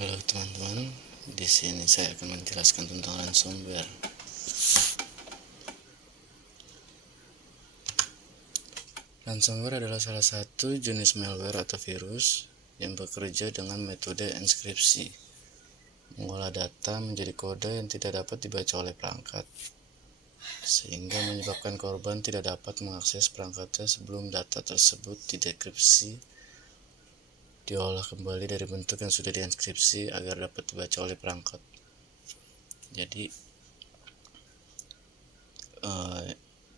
Halo teman-teman, di sini saya akan menjelaskan tentang ransomware. Ransomware adalah salah satu jenis malware atau virus yang bekerja dengan metode enskripsi, mengolah data menjadi kode yang tidak dapat dibaca oleh perangkat, sehingga menyebabkan korban tidak dapat mengakses perangkatnya sebelum data tersebut didekripsi, diolah kembali dari bentuk yang sudah dienskripsi agar dapat dibaca oleh perangkat. Jadi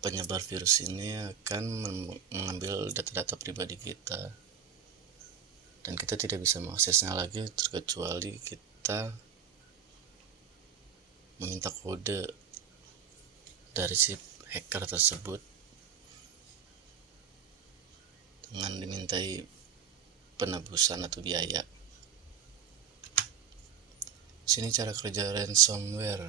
penyebar virus ini akan mengambil data-data pribadi kita dan kita tidak bisa mengaksesnya lagi terkecuali kita meminta kode dari si hacker tersebut dengan dimintai penebusan atau biaya. Sini cara kerja ransomware.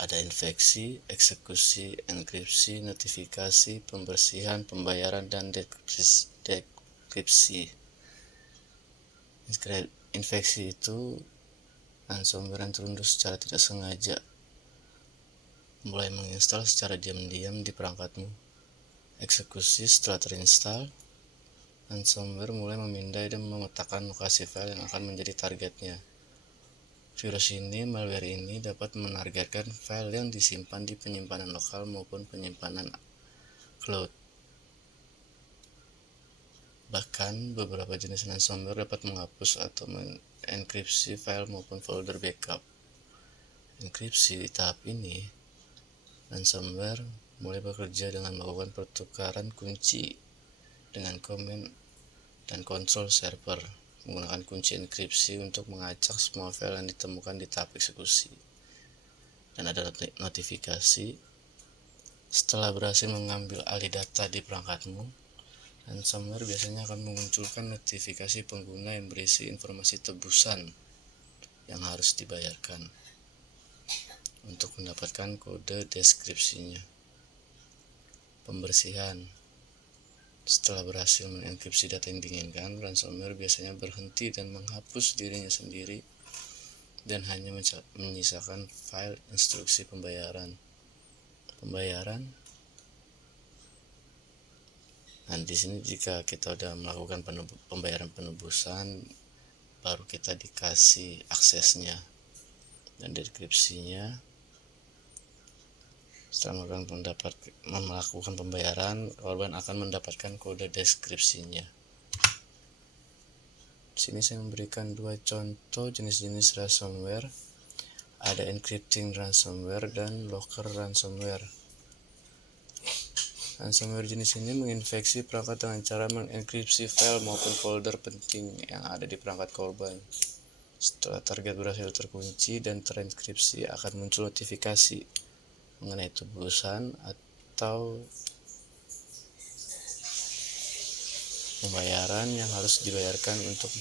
Ada infeksi, eksekusi, enkripsi, notifikasi, pembersihan, pembayaran, dan dekripsi. Infeksi itu ransomware yang terunduh secara tidak sengaja, mulai menginstal secara diam-diam di perangkatmu. Eksekusi setelah terinstall, ransomware mulai memindai dan memetakan lokasi file yang akan menjadi targetnya. Malware ini dapat menargetkan file yang disimpan di penyimpanan lokal maupun penyimpanan cloud. Bahkan, beberapa jenis ransomware dapat menghapus atau mengenkripsi file maupun folder backup. Enkripsi di tahap ini, ransomware mulai bekerja dengan melakukan pertukaran kunci dengan command dan kontrol server menggunakan kunci enkripsi untuk mengacak semua file yang ditemukan di tahap eksekusi. Dan ada notifikasi. Setelah berhasil mengambil alih data di perangkatmu, ransomware biasanya akan memunculkan notifikasi pengguna yang berisi informasi tebusan yang harus dibayarkan untuk mendapatkan kode deskripsinya. Pembersihan. Setelah berhasil mengenkripsi data yang diinginkan, ransomware biasanya berhenti dan menghapus dirinya sendiri dan hanya menyisakan file instruksi pembayaran. Nah, di sini jika kita sudah melakukan pembayaran penebusan, baru kita dikasih aksesnya dan deskripsinya. Setelah melakukan pembayaran, korban akan mendapatkan kode deskripsinya. Di sini saya memberikan dua contoh jenis-jenis ransomware. Ada encrypting ransomware dan locker ransomware. Ransomware jenis ini menginfeksi perangkat dengan cara mengenkripsi file maupun folder penting yang ada di perangkat korban. Setelah target berhasil terkunci dan terenkripsi, akan muncul notifikasi mengenai tebusan atau pembayaran yang harus dibayarkan untuk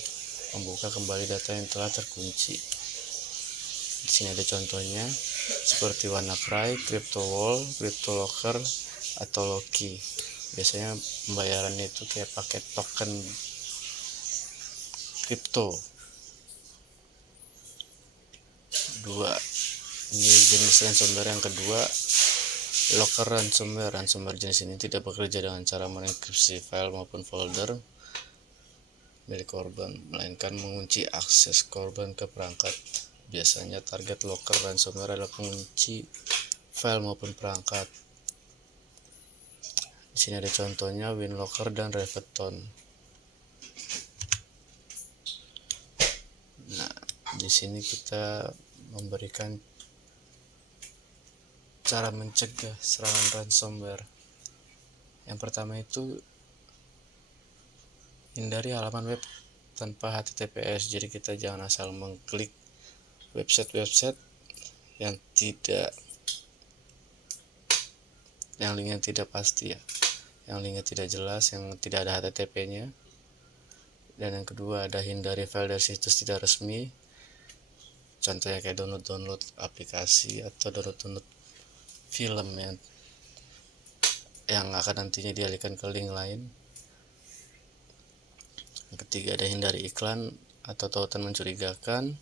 membuka kembali data yang telah terkunci. Di sini ada contohnya seperti WannaCry, CryptoWall, CryptoLocker, atau Loki. Biasanya pembayarannya itu kayak pakai token kripto. Ini jenis ransomware yang kedua, locker ransomware. Ransomware jenis ini tidak bekerja dengan cara mengenkripsi file maupun folder milik korban, melainkan mengunci akses korban ke perangkat. Biasanya target locker ransomware adalah pengunci file maupun perangkat. Di sini ada contohnya WinLocker dan Reveton. Nah, di sini kita memberikan cara mencegah serangan ransomware. Yang pertama itu hindari halaman web tanpa HTTPS. Jadi kita jangan asal mengklik website yang linknya tidak pasti ya, yang linknya tidak jelas, yang tidak ada HTTP-nya. Dan yang kedua, ada hindari file dari situs tidak resmi. Contohnya kayak download aplikasi atau download film yang akan nantinya dialihkan ke link lain. Yang ketiga, ada hindari iklan atau tautan mencurigakan.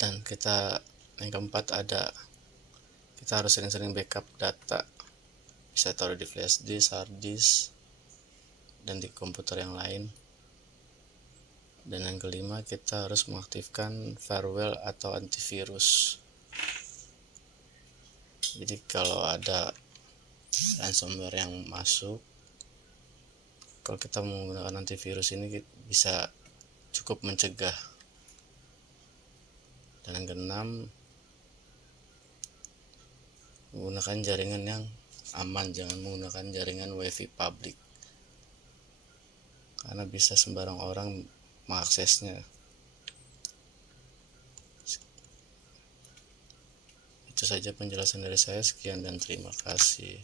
Dan yang keempat kita harus sering-sering backup data, bisa taruh di flash disk, hard disk, dan di komputer yang lain. Dan yang kelima, kita harus mengaktifkan firewall atau antivirus. Jadi kalau ada ransomware yang masuk, kalau kita menggunakan antivirus ini bisa cukup mencegah. Dan yang keenam, menggunakan jaringan yang aman, jangan menggunakan jaringan wifi publik karena bisa sembarang orang mengaksesnya. Itu saja penjelasan dari saya, sekian dan terima kasih.